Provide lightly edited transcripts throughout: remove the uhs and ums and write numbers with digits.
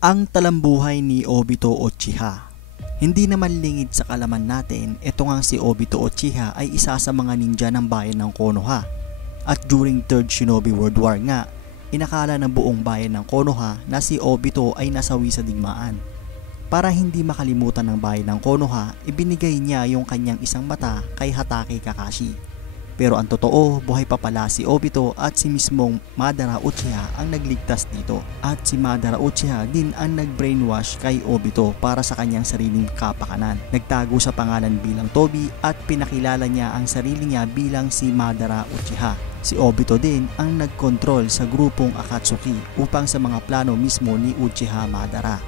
Ang talambuhay ni Obito Uchiha. Hindi naman lingid sa kalaman natin, ito nga si Obito Uchiha ay isa sa mga ninja ng bayan ng Konoha. At during 3rd Shinobi World War nga, inakala ng buong bayan ng Konoha na si Obito ay nasawi sa digmaan. Para hindi makalimutan ng bayan ng Konoha, ibinigay niya yung kanyang isang mata kay Hatake Kakashi. Pero ang totoo, buhay pa pala si Obito at si mismong Madara Uchiha ang nagligtas dito. At si Madara Uchiha din ang nag-brainwash kay Obito para sa kanyang sariling kapakanan. Nagtago sa pangalan bilang Tobi at pinakilala niya ang sarili niya bilang si Madara Uchiha. Si Obito din ang nagkontrol sa grupong Akatsuki upang sa mga plano mismo ni Uchiha Madara.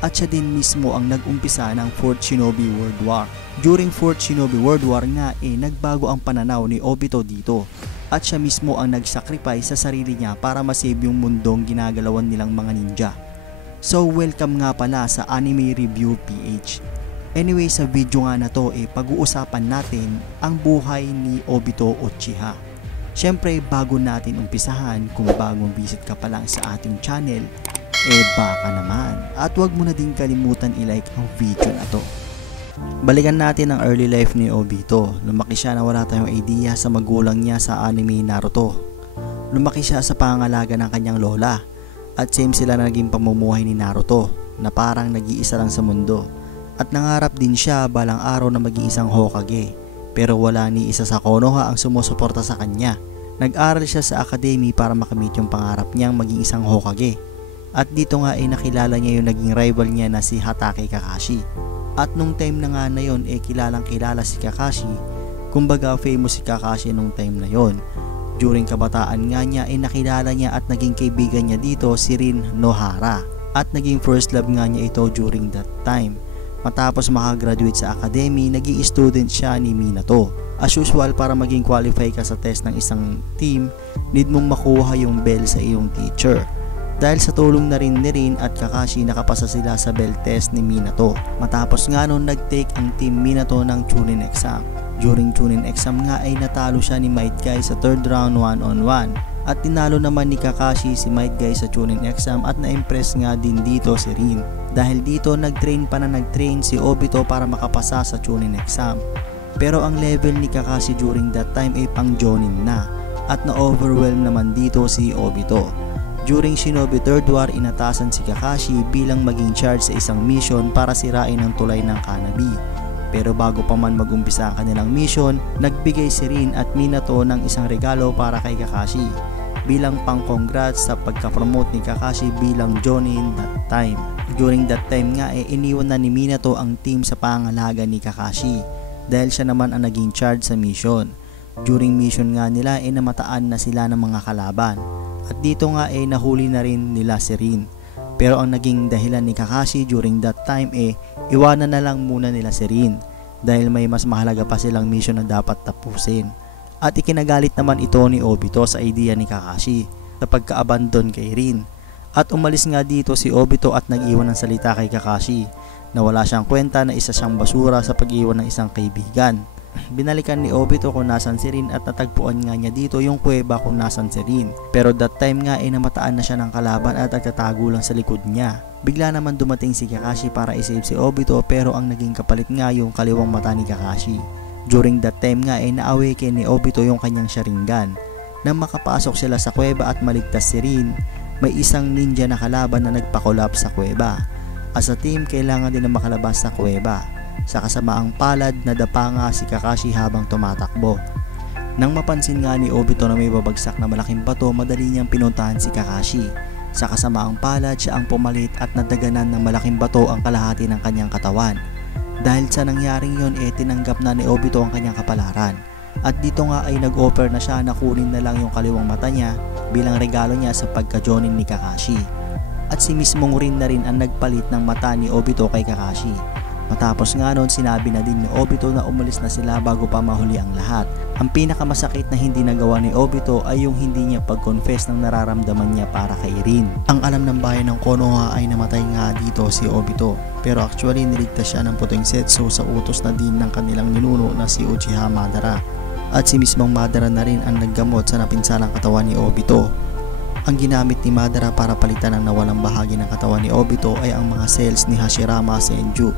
At siya din mismo ang nag-umpisa ng 4th Shinobi World War. During 4th Shinobi World War nga nagbago ang pananaw ni Obito dito at siya mismo ang nag-sacrifice sa sarili niya para masave yung mundong ginagalawan nilang mga ninja. So welcome nga pala sa Anime Review PH. Anyway, sa video nga na to pag-uusapan natin ang buhay ni Obito Uchiha. Syempre bago natin umpisahan, kung bagong visit ka pa lang sa ating channel, baka naman. At wag mo na din kalimutan i-like ang video na to. Balikan natin ang early life ni Obito. Lumaki siya na wala tayong idea sa magulang niya sa anime Naruto. Lumaki siya sa pangangalaga ng kanyang lola. At same sila na naging pamumuhay ni Naruto, na parang nag-iisa lang sa mundo. At nangarap din siya balang araw na maging isang Hokage. Pero wala ni isa sa Konoha ang sumusuporta sa kanya. Nag-aral siya sa academy para makamit yung pangarap niyang maging isang Hokage. At dito nga nakilala niya yung naging rival niya na si Hatake Kakashi. At nung time na nga na yun kilalang kilala si Kakashi. Kumbaga famous si Kakashi nung time na yon. During kabataan nga niya nakilala niya at naging kaibigan niya dito si Rin Nohara. At naging first love nga niya ito during that time. Matapos makagraduate sa academy, naging student siya ni Minato. As usual, para maging qualify ka sa test ng isang team, need mong makuha yung bell sa iyong teacher. Dahil sa tulong na rin ni Rin at Kakashi, nakapasa sila sa bell test ni Minato. Matapos nga nun nag-take ang team Minato ng Chunin exam. During Chunin exam nga natalo siya ni Might Guy sa 3rd round 1-on-1. At tinalo naman ni Kakashi si Might Guy sa Chunin exam at na-impress nga din dito si Rin. Dahil dito nag-train si Obito para makapasa sa Chunin exam. Pero ang level ni Kakashi during that time pang Jonin na. At na-overwhelm naman dito si Obito. During Shinobi 3rd War, inatasan si Kakashi bilang maging charge sa isang mission para sirain ang tulay ng Kanabi. Pero bago pa man magumpisa ang kanilang mission, nagbigay si Rin at Minato ng isang regalo para kay Kakashi bilang pang-congrats sa pagka-promote ni Kakashi bilang Jonin that time. During that time nga iniwan na ni Minato ang team sa pangalaga ni Kakashi dahil siya naman ang naging charge sa mission. During mission nga nila namataan na sila ng mga kalaban. At dito nga nahuli na rin nila si Rin. Pero ang naging dahilan ni Kakashi during that time iwanan na lang muna nila si Rin dahil may mas mahalaga pa silang mission na dapat tapusin. At ikinagalit naman ito ni Obito sa idea ni Kakashi sa pagka-abandon kay Rin. At umalis nga dito si Obito at nag-iwan ng salita kay Kakashi na wala siyang kwenta na isa siyang basura sa pag-iwan ng isang kaibigan. Binalikan ni Obito kung nasan si Rin at natagpuan nga niya dito yung kuweba kung nasan si Rin. Pero that time nga namataan na siya ng kalaban at nagtatago lang sa likod niya. Bigla naman dumating si Kakashi para isave si Obito pero ang naging kapalit nga yung kaliwang mata ni Kakashi. During that time nga na-awaken ni Obito yung kanyang Sharingan. Nang makapasok sila sa kuweba at maligtas si Rin, may isang ninja na kalaban na nagpakolap sa kuweba. As a team, kailangan din na makalabas sa kuweba. Sa kasamaang palad, nadapa nga si Kakashi habang tumatakbo. Nang mapansin nga ni Obito na may babagsak na malaking bato, madali niyang pinuntahan si Kakashi. Sa kasamaang palad, siya ang pumalit at nadaganan ng malaking bato ang kalahati ng kanyang katawan. Dahil sa nangyaring yon tinanggap na ni Obito ang kanyang kapalaran. At dito nga nag-offer na siya na kunin na lang yung kaliwang mata niya bilang regalo niya sa pagka-jonin ni Kakashi. At si mismong Rin na rin ang nagpalit ng mata ni Obito kay Kakashi. Matapos nga noon, sinabi na din ni Obito na umalis na sila bago pa mahuli ang lahat. Ang pinakamasakit na hindi nagawa ni Obito ay yung hindi niya pag-confess ng nararamdaman niya para kay Rin. Ang alam ng bayan ng Konoha ay namatay nga dito si Obito. Pero actually niligtas siya ng puting Setsu sa utos na din ng kanilang ninuno na si Uchiha Madara. At si mismong Madara na rin ang naggamot sa napinsalang katawan ni Obito. Ang ginamit ni Madara para palitan ang nawalang bahagi ng katawan ni Obito ay ang mga cells ni Hashirama Senju,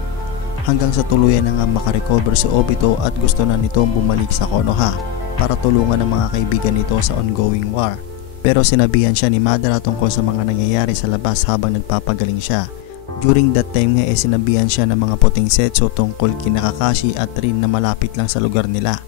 hanggang sa tuluyan na nga makarecover si Obito at gusto na nitong bumalik sa Konoha para tulungan ang mga kaibigan nito sa ongoing war. Pero sinabihan siya ni Madara tungkol sa mga nangyayari sa labas habang nagpapagaling siya. During that time nga sinabihan siya ng mga puting setso tungkol kina Kakashi at Rin na malapit lang sa lugar nila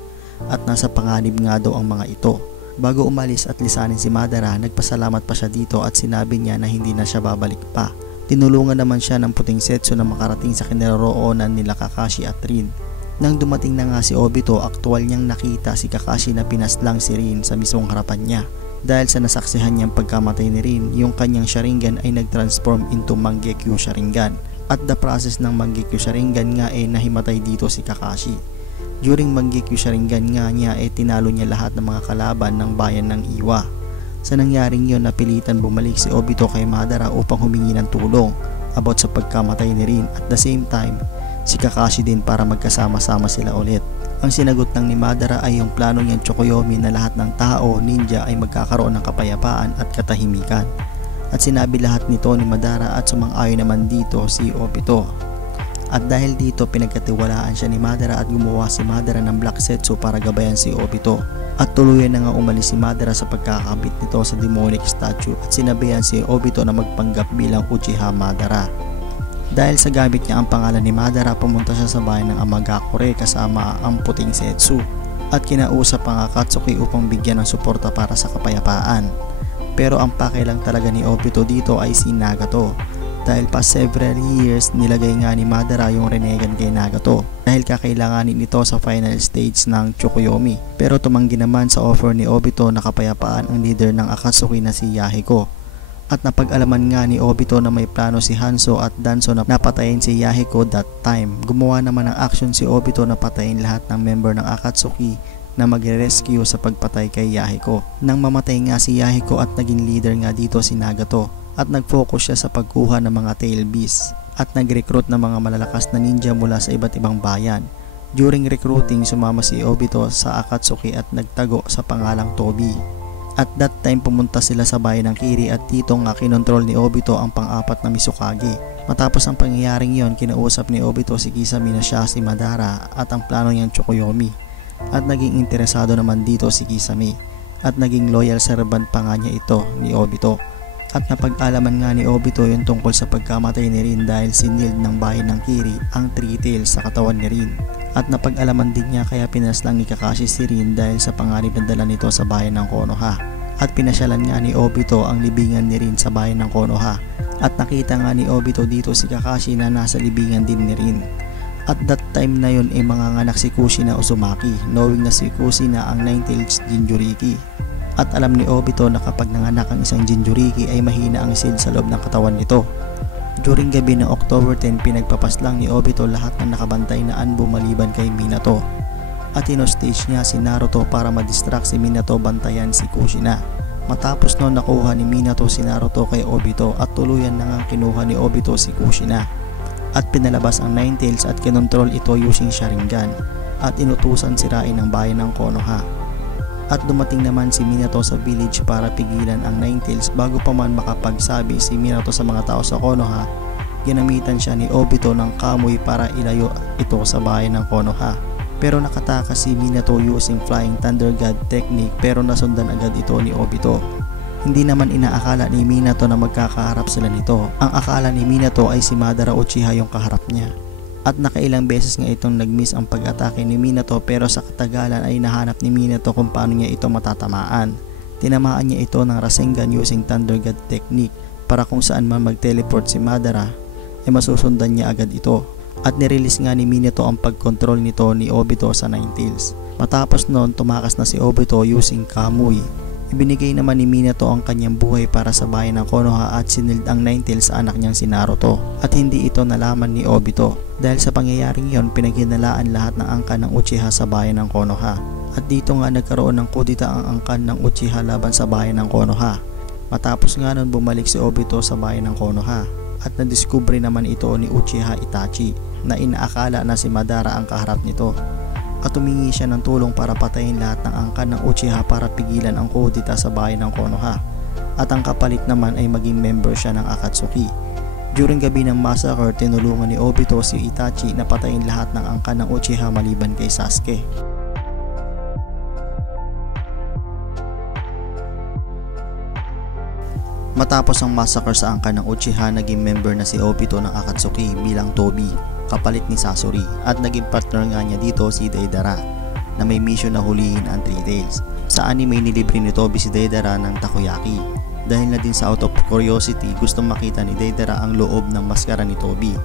at nasa panganib nga daw ang mga ito. Bago umalis at lisanin si Madara, nagpasalamat pa siya dito at sinabi niya na hindi na siya babalik pa. Tinulungan naman siya ng puting setso na makarating sa kinaroroonan nila Kakashi at Rin. Nang dumating na nga si Obito, aktwal niyang nakita si Kakashi na pinaslang si Rin sa mismong harapan niya. Dahil sa nasaksihan niyang pagkamatay ni Rin, yung kanyang Sharingan ay nag-transform into Mangekyo Sharingan. At the process ng Mangekyo Sharingan nga nahimatay dito si Kakashi. During Mangekyo Sharingan nga niya tinalo niya lahat ng mga kalaban ng bayan ng Iwa. Sa nangyaring yun, napilitan bumalik si Obito kay Madara upang humingi ng tulong about sa pagkamatay ni Rin. At the same time, si Kakashi din para magkasama-sama sila ulit. Ang sinagot lang ni Madara ay yung plano niyang Tsukuyomi na lahat ng tao, ninja ay magkakaroon ng kapayapaan at katahimikan. At sinabi lahat nito ni Madara at sumang-ayon naman dito si Obito. At dahil dito pinagkatiwalaan siya ni Madara at gumawa si Madara ng Black Zetsu para gabayan si Obito. At tuluyan na nga umalis si Madara sa pagkakabit nito sa demonic statue at sinabihan si Obito na magpanggap bilang Uchiha Madara. Dahil sa gamit niya ang pangalan ni Madara, pumunta siya sa bayan ng Amagakure kasama ang puting setsu at kinausap ang Akatsuki upang bigyan ng suporta para sa kapayapaan. Pero ang pakialam talaga ni Obito dito ay si Nagato. Dahil pa several years nilagay nga ni Madara yung renegan kay Nagato dahil kakailanganin ito sa final stage ng Tsukuyomi. Pero tumanggi naman sa offer ni Obito na kapayapaan ang leader ng Akatsuki na si Yahiko. At napag-alaman nga ni Obito na may plano si Hanzo at Danzo na napatayin si Yahiko that time. Gumawa naman ng action si Obito na patayin lahat ng member ng Akatsuki na magre-rescue sa pagpatay kay Yahiko. Nang mamatay nga si Yahiko at naging leader nga dito si Nagato at nag-focus siya sa pagkuha ng mga tail beasts at nag-recruit ng mga malalakas na ninja mula sa iba't ibang bayan. During recruiting, sumama si Obito sa Akatsuki at nagtago sa pangalang Tobi. At that time pumunta sila sa bayan ng Kiri at dito nga kinontrol ni Obito ang pang-apat na Mizukage. Matapos ang pangyayaring yon, kinausap ni Obito si Kisame na siya si Madara at ang plano niyang Tsukuyomi. At naging interesado naman dito si Kisame at naging loyal servant pa nga niya ito ni Obito. At napag-alaman nga ni Obito yung tungkol sa pagkamatay ni Rin dahil sinild ng bayan ng Kiri ang 3 tails sa katawan ni Rin. At napag-alaman din niya kaya pinaslang ni Kakashi si Rin dahil sa panganib na dala nito sa bayan ng Konoha. At pinasyalan nga ni Obito ang libingan ni Rin sa bayan ng Konoha. At nakita nga ni Obito dito si Kakashi na nasa libingan din ni Rin. At that time na yun manganganak si Kushina Uzumaki, knowing na si Kushina ang 9-tails Jinchuriki. At alam ni Obito na kapag nanganak ang isang Jinchuriki ay mahina ang seed sa loob ng katawan nito. During gabi ng October 10, pinagpapaslang ni Obito lahat ng nakabantay na Anbu maliban kay Minato. At inostage niya si Naruto para madistract si Minato bantayan si Kushina. Matapos noon nakuha ni Minato si Naruto kay Obito at tuluyan na nga kinuha ni Obito si Kushina. At pinalabas ang 9-tails at kinontrol ito using Sharingan at inutusan sirain ang bayan ng Konoha. At dumating naman si Minato sa village para pigilan ang 9-tails bago pa man makapagsabi si Minato sa mga tao sa Konoha. Ginamitan siya ni Obito ng kamoy para ilayo ito sa bayan ng Konoha. Pero nakatakas si Minato using Flying Thunder God technique pero nasundan agad ito ni Obito. Hindi naman inaakala ni Minato na magkakaharap sila nito. Ang akala ni Minato ay si Madara Uchiha yung kaharap niya. At nakailang beses nga itong nag-miss ang pag-atake ni Minato pero sa katagalan ay nahanap ni Minato kung paano niya ito matatamaan. Tinamaan niya ito ng Rasengan using Thunder God technique para kung saan man mag-teleport si Madara ay masusundan niya agad ito. At nirelease nga ni Minato ang pag-control nito ni Obito sa 9-tails. Matapos noon tumakas na si Obito using Kamui. Ibinigay naman ni Minato ang kanyang buhay para sa bayan ng Konoha at sinild ang 9-tails sa anak niyang si Naruto. At hindi ito nalaman ni Obito. Dahil sa pangyayaring yon, pinaghinalaan lahat ng angkan ng Uchiha sa bayan ng Konoha. At dito nga nagkaroon ng kudita ang angkan ng Uchiha laban sa bayan ng Konoha. Matapos nga nun bumalik si Obito sa bayan ng Konoha. At nadiskubre naman ito ni Uchiha Itachi na inaakala na si Madara ang kaharap nito. At humingi siya ng tulong para patayin lahat ng angkan ng Uchiha para pigilan ang kudita sa bayan ng Konoha. at ang kapalit naman ay maging member siya ng Akatsuki. During gabi ng massacre, tinulungan ni Obito si Itachi na patayin lahat ng angkan ng Uchiha maliban kay Sasuke. Matapos ang massacre sa angkan ng Uchiha, naging member na si Obito ng Akatsuki bilang Tobi, kapalit ni Sasori, at naging partner nga niya dito si Deidara na may mission na hulihin ang Three Tails. Sa anime, nilibre ni Tobi si Deidara ng takoyaki. Dahil na din sa out of curiosity, gustong makita ni Deidara ang loob ng maskara ni Tobi,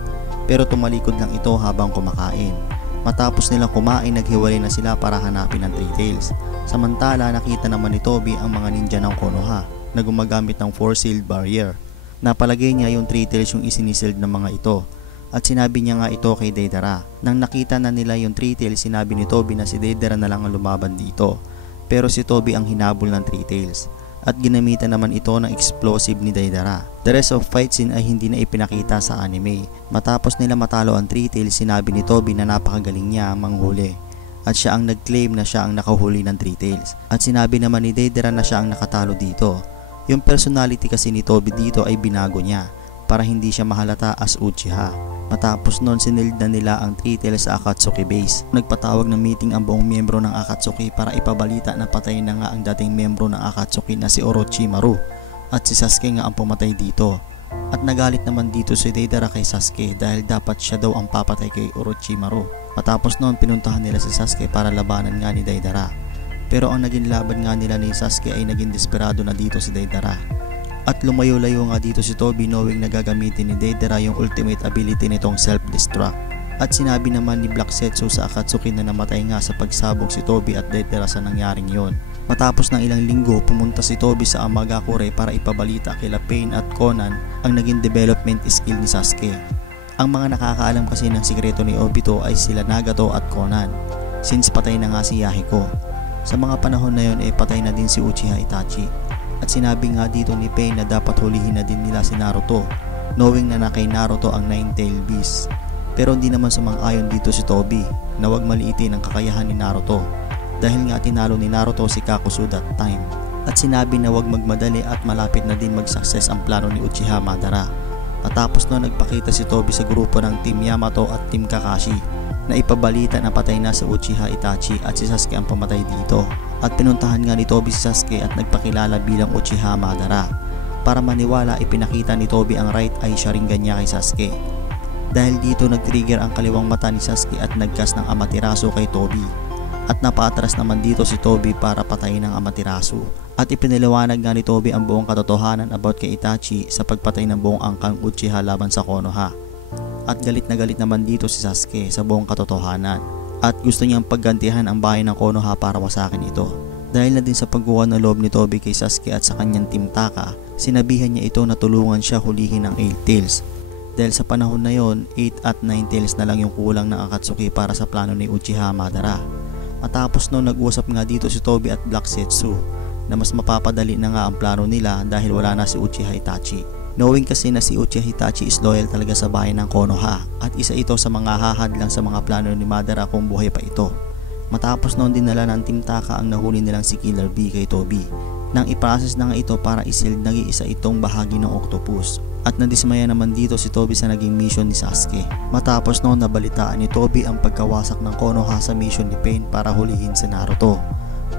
pero tumalikod lang ito habang kumakain. Matapos nilang kumain, naghiwalay na sila para hanapin ang Three Tails. Samantala, nakita naman ni Tobi ang mga ninja ng Konoha na gumagamit ng force-sealed barrier. Napalagay niya yung Three Tails yung isinisealed ng mga ito, at sinabi niya nga ito kay Deidara. Nang nakita na nila yung Three Tails, sinabi ni Tobi na si Deidara na lang ang lumaban dito, pero si Tobi ang hinabol ng Three Tails, at ginamitan naman ito ng explosive ni Deidara. The rest of fight scene ay hindi na ipinakita sa anime. Matapos nila matalo ang Three Tails, sinabi ni Tobi na napakagaling niya manghuli, at siya ang nag-claim na siya ang nakahuli ng Three Tails, at sinabi naman ni Deidara na siya ang nakatalo dito. Yung personality kasi ni Tobi dito ay binago niya para hindi siya mahalata as Uchiha. Matapos nun, sinild na nila ang Three Tails sa Akatsuki base. Nagpatawag ng meeting ang buong miyembro ng Akatsuki para ipabalita na patay na nga ang dating miyembro ng Akatsuki na si Orochimaru, at si Sasuke nga ang pumatay dito. At nagalit naman dito si Deidara kay Sasuke dahil dapat siya daw ang papatay kay Orochimaru. Matapos nun, pinuntahan nila si Sasuke para labanan nga ni Deidara. Pero ang naging laban nga nila ni Sasuke ay naging desperado na dito si Deidara. At lumayo-layo nga dito si Tobi knowing na gagamitin ni Deidara yung ultimate ability nitong self-destruct. At sinabi naman ni Black Zetsu sa Akatsuki na namatay nga sa pagsabog si Tobi at Deidara sa nangyaring yon. Matapos ng ilang linggo, pumunta si Tobi sa Amagakure para ipabalita kila Pain at Conan ang naging development skill ni Sasuke. Ang mga nakakaalam kasi ng sikreto ni Obito ay sila Nagato at Conan, since patay na nga si Yahiko. Sa mga panahon na yon ay patay na din si Uchiha Itachi, at sinabi nga dito ni Pain na dapat hulihin na din nila si Naruto, knowing na kay Naruto ang Nine-Tailed Beast. Pero hindi naman sumang-ayon dito si Tobi na wag maliitin ang kakayahan ni Naruto, dahil nga tinalo ni Naruto si Kakuzu that time, at sinabi na wag magmadali at malapit na din mag-success ang plano ni Uchiha Madara. Matapos no, nagpakita si Tobi sa grupo ng Team Yamato at Team Kakashi na ipabalita na patay na si Uchiha Itachi at si Sasuke ang pumatay dito. At pinuntahan nga ni Tobi si Sasuke at nagpakilala bilang Uchiha Madara. Para maniwala, ipinakita ni Tobi ang right eye Sharingan niya kay Sasuke. Dahil dito nag-trigger ang kaliwang mata ni Sasuke at nagkas ng Amaterasu kay Tobi. At napaatras naman dito si Tobi para patayin ang Amaterasu. At ipiniliwanag nga ni Tobi ang buong katotohanan about kay Itachi sa pagpatay ng buong angkang Uchiha laban sa Konoha. At galit na galit naman dito si Sasuke sa buong katotohanan, at gusto niyang paggantihan ang bayan ng Konoha para wasakin ito. Dahil na din sa pagkuha ng loob ni Tobi kay Sasuke at sa kanyang Team Taka, sinabihan niya ito na tulungan siya hulihin ang 8 Tails. Dahil sa panahon na yon, 8 at 9 Tails na lang yung kulang ng Akatsuki para sa plano ni Uchiha Madara. Matapos no, nag-usap nga dito si Tobi at Black Zetsu na mas mapapadali na nga ang plano nila dahil wala na si Uchiha Itachi. Knowing kasi na si Uchiha Itachi is loyal talaga sa bayan ng Konoha, at isa ito sa mga hahadlang sa mga plano ni Madara kung buhay pa ito. Matapos noon, dinala ng Team Taka ang nahuli nilang si Killer B kay Tobi. Nang iprocess na nga ito para isild, nag-iisa itong bahagi ng octopus. At nadismaya naman dito si Tobi sa naging mission ni Sasuke. Matapos noon, nabalitaan ni Tobi ang pagkawasak ng Konoha sa mission ni Pain para hulihin si Naruto.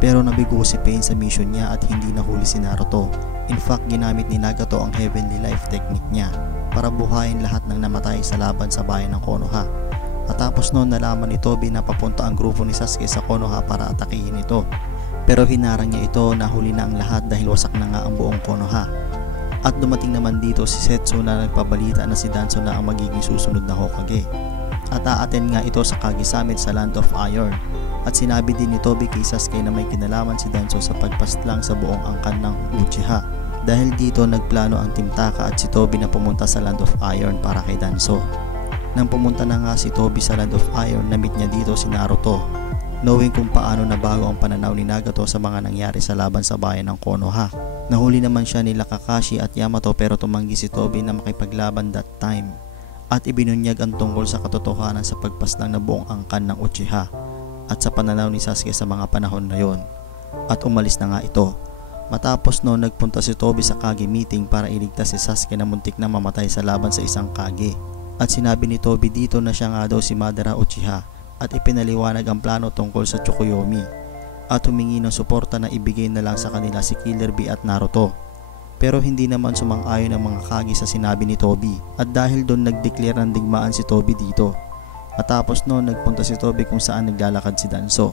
Pero nabigo si Pain sa mission niya at hindi nahuli si Naruto. In fact, ginamit ni Nagato ang Heavenly Life technique niya para buhayin lahat ng namatay sa laban sa bayan ng Konoha. Matapos noon, nalaman ni Tobi na papunta ang grupo ni Sasuke sa Konoha para atakihin ito. Pero hinarang niya ito na huli na ang lahat dahil wasak na nga ang buong Konoha. At dumating naman dito si Zetsu na nagpabalita na si Danzo na ang magiging susunod na Hokage. At aaten nga ito sa Kage Summit sa Land of Iron. At sinabi din ni Tobi kay Sasuke na may kinalaman si Danzo sa pagpaslang sa buong angkan ng Uchiha. Dahil dito nagplano ang Team Taka at si Tobi na pumunta sa Land of Iron para kay Danzo. Nang pumunta na nga si Tobi sa Land of Iron, na-meet niya dito si Naruto, knowing kung paano nabago ang pananaw ni Nagato sa mga nangyari sa laban sa bayan ng Konoha. Nahuli naman siya nila Kakashi at Yamato pero tumanggi si Tobi na makipaglaban that time. At ibinunyag ang tungkol sa katotohanan sa pagpaslang na buong angkan ng Uchiha at sa pananaw ni Sasuke sa mga panahon na yon. At umalis na nga ito. Matapos noon nagpunta si Tobi sa Kage meeting para iligtas si Sasuke na muntik na mamatay sa laban sa isang Kage. At sinabi ni Tobi dito na siya nga daw si Madara Uchiha at ipinaliwanag ang plano tungkol sa Tsukuyomi at humingi ng suporta na ibigay na lang sa kanila si Killer Bee at Naruto. Pero hindi naman sumang-ayon ang mga Kage sa sinabi ni Tobi at dahil doon nag-declare ng digmaan si Tobi dito. Matapos noon nagpunta si Tobi kung saan naglalakad si Danzo.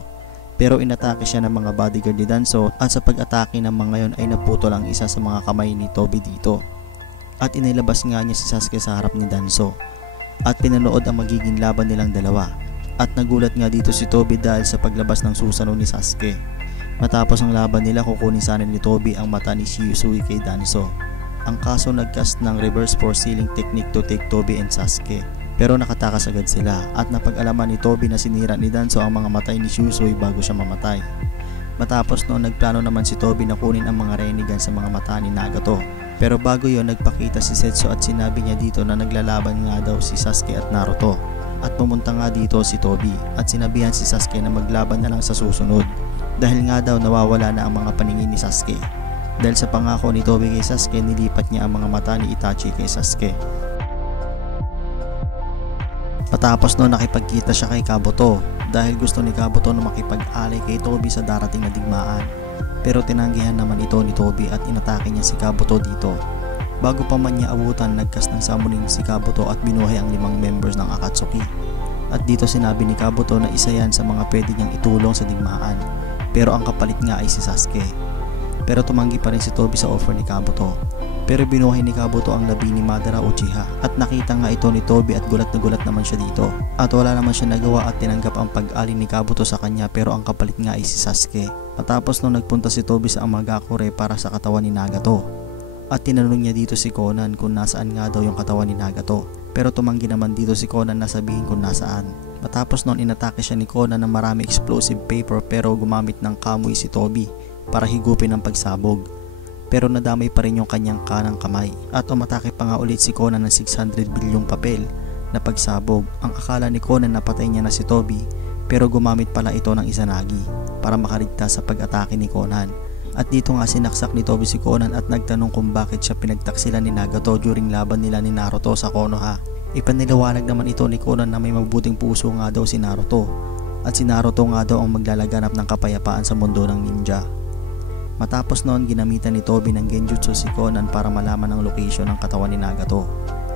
Pero inatake siya ng mga bodyguard ni Danzo at sa pag-atake ng mga yon ay naputol ang isa sa mga kamay ni Tobi dito. At inilabas nga niya si Sasuke sa harap ni Danzo at pinanood ang magiging laban nilang dalawa. At nagulat nga dito si Tobi dahil sa paglabas ng Susanoo ni Sasuke. Matapos ang laban nila kukunin sana ni Tobi ang mata ni Shiyusui kay Danzo. Ang kaso nagcast ng reverse force healing technique to take Tobi and Sasuke. Pero nakatakas agad sila at napag-alaman ni Tobi na sinira ni Danzo ang mga matay ni Shiyusui bago siya mamatay. Matapos noon nagplano naman si Tobi na kunin ang mga Rinnegan sa mga mata ni Nagato. Pero bago yon nagpakita si Setsu at sinabi niya dito na naglalaban nga daw si Sasuke at Naruto. At pumunta nga dito si Tobi at sinabihan si Sasuke na maglaban na lang sa susunod. Dahil nga daw nawawala na ang mga paningin ni Sasuke. Dahil sa pangako ni Tobi kay Sasuke nilipat niya ang mga mata ni Itachi kay Sasuke. Matapos noon nakipagkita siya kay Kabuto dahil gusto ni Kabuto na makipag-alay kay Tobi sa darating na digmaan. Pero tinanggihan naman ito ni Tobi at inatake niya si Kabuto dito. Bago pa man niya abutan nagcast ng summoning si Kabuto at binuhay ang 5 members ng Akatsuki. At dito sinabi ni Kabuto na isa yan sa mga pwede niyang itulong sa digmaan. Pero ang kapalit nga ay si Sasuke. Pero tumanggi pa rin si Tobi sa offer ni Kabuto. Pero binuhay ni Kabuto ang labi ni Madara Uchiha at nakita nga ito ni Tobi at gulat na gulat naman siya dito. At wala naman siya nagawa at tinanggap ang pag-alin ni Kabuto sa kanya pero ang kapalit nga ay si Sasuke. Matapos nung nagpunta si Tobi sa Amagakure para sa katawan ni Nagato. At tinanong niya dito si Conan kung nasaan nga daw yung katawan ni Nagato. Pero tumanggi naman dito si Conan na sabihin kung nasaan. Matapos noon inatake siya ni Conan ng marami explosive paper pero gumamit ng kamoy si Tobi para higupin ang pagsabog. Pero nadamay pa rin yung kanyang kanang kamay at umatake pa nga ulit si Conan ng 600 bilyong papel na pagsabog. Ang akala ni Conan na patay niya na si Tobi pero gumamit pala ito ng Izanagi para makaligtas sa pag-atake ni Conan. At dito nga sinaksak ni Tobi si Conan at nagtanong kung bakit siya pinagtaksilan ni Nagato during laban nila ni Naruto sa Konoha. Ipanilawanag naman ito ni Conan na may mabuting puso nga daw si Naruto at si Naruto nga daw ang maglalaganap ng kapayapaan sa mundo ng ninja. Matapos noon ginamitan ni Tobi ng genjutsu si Conan para malaman ang location ng katawan ni Nagato.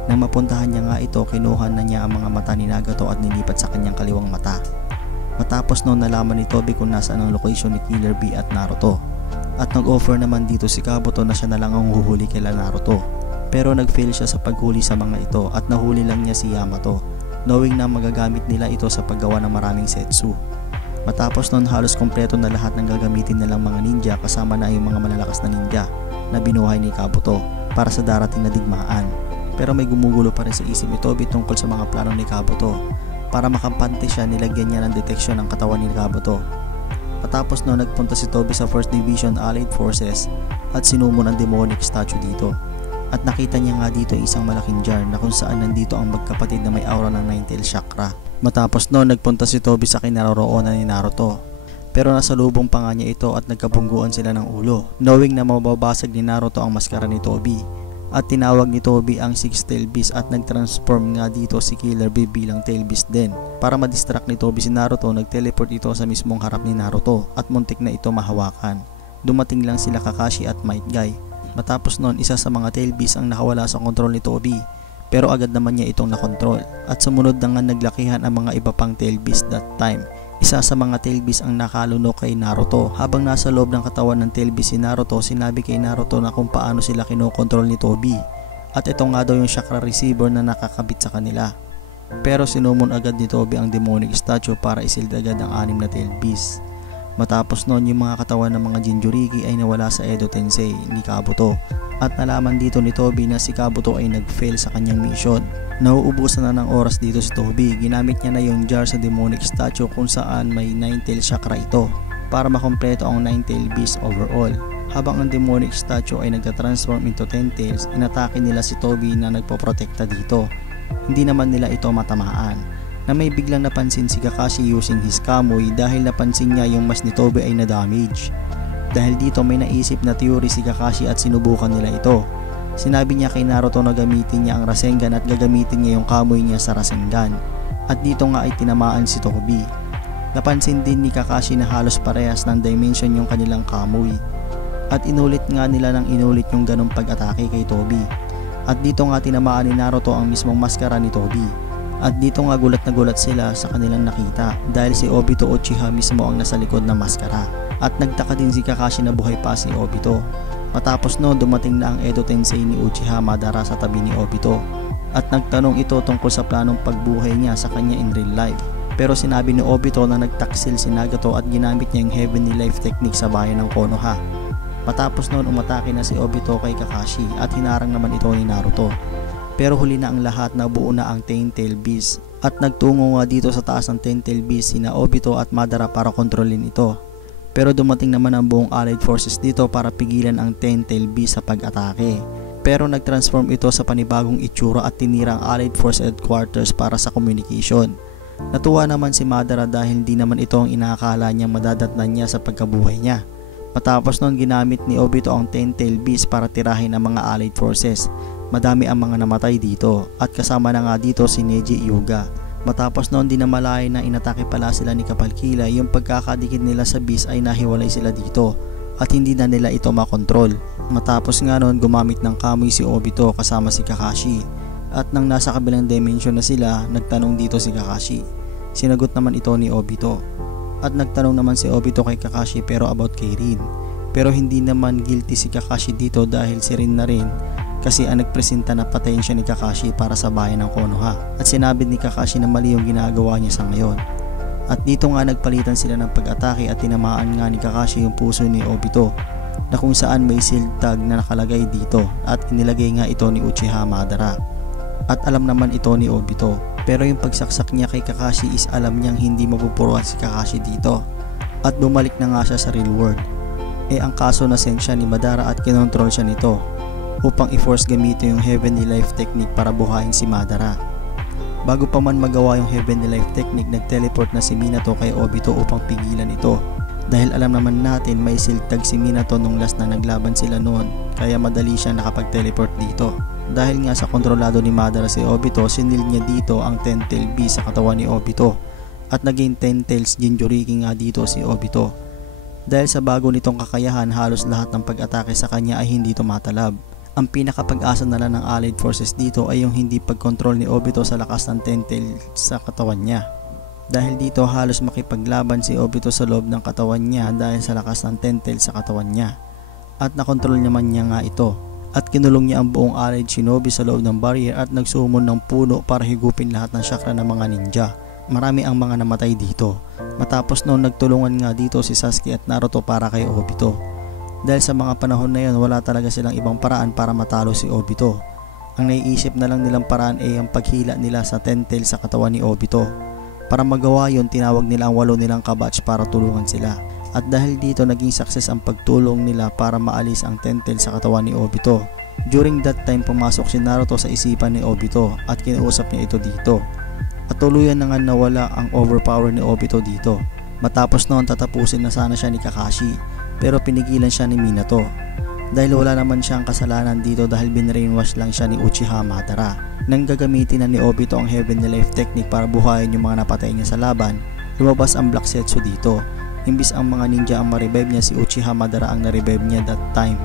Nang mapuntahan niya nga ito kinuha na niya ang mga mata ni Nagato at nilipat sa kanyang kaliwang mata. Matapos noon nalaman ni Tobi kung nasaan ang location ni Killer Bee at Naruto. At nag-offer naman dito si Kabuto na siya na lang ang huhuli kay Naruto. Pero nag-fail siya sa paghuli sa mga ito at nahuli lang niya si Yamato, knowing na magagamit nila ito sa paggawa ng maraming setsu. Matapos noon halos kompleto na lahat ng gagamitin nilang mga ninja kasama na yung mga malalakas na ninja na binuhay ni Kabuto para sa darating na digmaan. Pero may gumugulo pa rin sa isip ni Tobi tungkol sa mga plano ni Kabuto. Para makampante siya nilagyan niya ng deteksyon ng katawan ni Kabuto. Matapos noon nagpunta si Tobi sa 1st Division Allied Forces at sinumon ang demonic statue dito. At nakita niya nga dito isang malaking jar na kung saan nandito ang magkapatid na may aura ng 9-tail chakra. Matapos noon nagpunta si Tobi sa kinaroroonan ni Naruto. Pero nasa lubong pa nga niya ito at nagkabungguan sila ng ulo, knowing na mababasag ni Naruto ang maskara ni Tobi. At tinawag ni Tobi ang 6-tail beast at nagtransform nga dito si Killer Bee bilang tail beast din. Para madistract ni Tobi si Naruto, nagteleport ito sa mismong harap ni Naruto at muntik na ito mahawakan. Dumating lang sila Kakashi at Might Guy. Matapos noon isa sa mga tail beast ang nakawala sa kontrol ni Tobi. Pero agad naman niya itong nakontrol at sumunod na nga naglakihan ang mga iba pang tail beast that time. Isa sa mga tail beast ang nakalunok kay Naruto. Habang nasa loob ng katawan ng tail beast si Naruto, sinabi kay Naruto na kung paano sila kinokontrol ni Tobi. At ito nga daw yung chakra receiver na nakakabit sa kanila. Pero sinumon agad ni Tobi ang demonic statue para isild agad ang 6 na tail beast. Matapos noon yung mga katawan ng mga Jinchuriki ay nawala sa Edo Tensei ni Kabuto. At nalaman dito ni Tobi na si Kabuto ay nag-fail sa kanyang mission. Nauubusan na ng oras dito si Tobi. Ginamit niya na yung jar sa demonic statue kung saan may 9-tail chakra ito para makompleto ang 9-tail beast overall. Habang ang demonic statue ay nagtatransform into 10 tails, inatake nila si Tobi na nagpoprotekta dito. Hindi naman nila ito matamaan. Na may biglang napansin si Kakashi using his kamoy dahil napansin niya yung mas ni Tobi ay na-damage. Dahil dito may naisip na theory si Kakashi at sinubukan nila ito. Sinabi niya kay Naruto na gamitin niya ang Rasengan at gagamitin niya yung kamoy niya sa Rasengan. At dito nga ay tinamaan si Tobi. Napansin din ni Kakashi na halos parehas ng dimension yung kanilang kamoy. At inulit nga nila ng inulit yung ganong pag-atake kay Tobi. At dito nga tinamaan ni Naruto ang mismong maskara ni Tobi. At dito nga gulat na gulat sila sa kanilang nakita dahil si Obito Uchiha mismo ang nasa likod ng maskara. At nagtaka din si Kakashi na buhay pa si Obito. Matapos noon dumating na ang Edo Tensei ni Uchiha Madara sa tabi ni Obito. At nagtanong ito tungkol sa planong pagbuhay niya sa kanya in real life. Pero sinabi ni Obito na nagtaksil si Nagato at ginamit niya yung Heavenly Life technique sa bayan ng Konoha. Matapos noon umatake na si Obito kay Kakashi at hinarang naman ito ni Naruto. Pero huli na ang lahat na buo na ang Ten-Tail Beast. At nagtungo nga dito sa taas ng Ten-Tail Beast sina Obito at Madara para kontrolin ito. Pero dumating naman ang buong Allied Forces dito para pigilan ang Ten-Tail Beast sa pag-atake. Pero nag-transform ito sa panibagong itsura at tinira ang Allied Force Headquarters para sa communication. Natuwa naman si Madara dahil hindi naman ito ang inaakala niyang madadatnan niya sa pagkabuhay niya. Matapos noon ginamit ni Obito ang Ten-Tail Beast para tirahin ang mga Allied Forces. Madami ang mga namatay dito at kasama na nga dito si Neji Hyuga. Matapos noon din na malay na inatake pala sila ni Kapal Kilay, yung pagkakadikit nila sa beast ay nahiwalay sila dito at hindi na nila ito makontrol. Matapos nga noon gumamit ng kamoy si Obito kasama si Kakashi. At nang nasa kabilang dimension na sila, nagtanong dito si Kakashi. Sinagot naman ito ni Obito. At nagtanong naman si Obito kay Kakashi pero about kay Rin. Pero hindi naman guilty si Kakashi dito dahil si Rin na rin kasi ang nagpresenta na patayin siya ni Kakashi para sa bayan ng Konoha. At sinabi ni Kakashi na mali yung ginagawa niya sa ngayon. At dito nga nagpalitan sila ng pag-atake at tinamaan nga ni Kakashi yung puso ni Obito na kung saan may shield tag na nakalagay dito at inilagay nga ito ni Uchiha Madara. At alam naman ito ni Obito. Pero yung pagsaksak niya kay Kakashi is alam niyang hindi mapupuruan si Kakashi dito. At bumalik na nga siya sa real world. Ang kaso na send siya ni Madara at kinontrol siya nito upang i-force gamitin yung Heavenly Life technique para buhayin si Madara. Bago pa man magawa yung Heavenly Life technique, nag-teleport na si Minato kay Obito upang pigilan ito. Dahil alam naman natin may siltag si Minato nung last na naglaban sila noon, kaya madali siya nakapag-teleport dito. Dahil nga sa kontrolado ni Madara si Obito, sinil niya dito ang Ten-Tail Beast sa katawan ni Obito. At naging Ten-Tails Jinchuriki nga dito si Obito. Dahil sa bago nitong kakayahan, halos lahat ng pag-atake sa kanya ay hindi tumatalab. Ang pinakapag-asa na lang ng Allied Forces dito ay yung hindi pagkontrol ni Obito sa lakas ng Ten-Tail sa katawan niya. Dahil dito halos makipaglaban si Obito sa loob ng katawan niya dahil sa lakas ng Ten-Tail sa katawan niya. At nakontrol naman niya nga ito. At kinulong niya ang buong Allied Shinobi sa loob ng barrier at nagsumon ng puno para higupin lahat ng chakra ng mga ninja. Marami ang mga namatay dito. Matapos noon nagtulungan nga dito si Sasuke at Naruto para kay Obito. Dahil sa mga panahon na yon wala talaga silang ibang paraan para matalo si Obito. Ang naiisip na lang nilang paraan ay ang paghila nila sa Ten-Tail sa katawan ni Obito. Para magawa yon tinawag nila ang 8 nilang kabatch para tulungan sila. At dahil dito naging success ang pagtulong nila para maalis ang Ten-Tail sa katawan ni Obito. During that time pumasok si Naruto sa isipan ni Obito at kinausap niya ito dito. At tuluyan na nga nawala ang overpower ni Obito dito. Matapos noon tatapusin na sana siya ni Kakashi pero pinigilan siya ni Minato. Dahil wala naman siyang kasalanan dito dahil binrainwash lang siya ni Uchiha Madara. Nang gagamitin na ni Obito ang Heavenly Life technique para buhayin yung mga napatay niya sa laban, lumabas ang Black Zetsu dito. Imbis ang mga ninja ang ma-revive niya, si Uchiha Madara ang na-revive niya that time.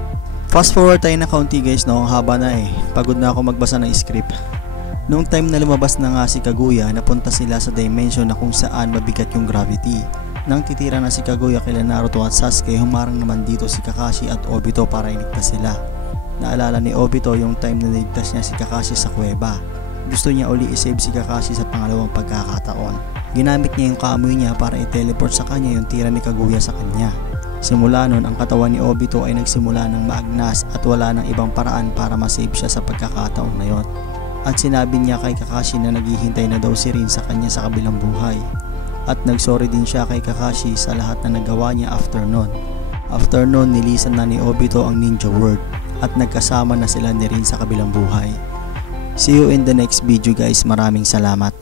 Fast forward tayo na kaunti guys, no? Ang haba na Pagod na ako magbasa ng script. Noong time na lumabas na nga si Kaguya, napunta sila sa dimension na kung saan mabigat yung gravity. Nang titira na si Kaguya kay Naruto at Sasuke, humarang naman dito si Kakashi at Obito para iligtas sila. Naalala ni Obito yung time na niligtas niya si Kakashi sa kuweba. Gusto niya uli i-save si Kakashi sa pangalawang pagkakataon. Ginamit niya yung kamoy niya para i-teleport sa kanya yung tira ni Kaguya sa kanya. Simula nun, ang katawan ni Obito ay nagsimula ng maagnas at wala ng ibang paraan para ma-save siya sa pagkakataon na yon. At sinabi niya kay Kakashi na naghihintay na daw si Rin sa kanya sa kabilang buhay. At nagsorry din siya kay Kakashi sa lahat na nagawa niya after nun. After nun, nilisan na ni Obito ang ninja world at nagkasama na sila ni Rin sa kabilang buhay. See you in the next video guys, maraming salamat.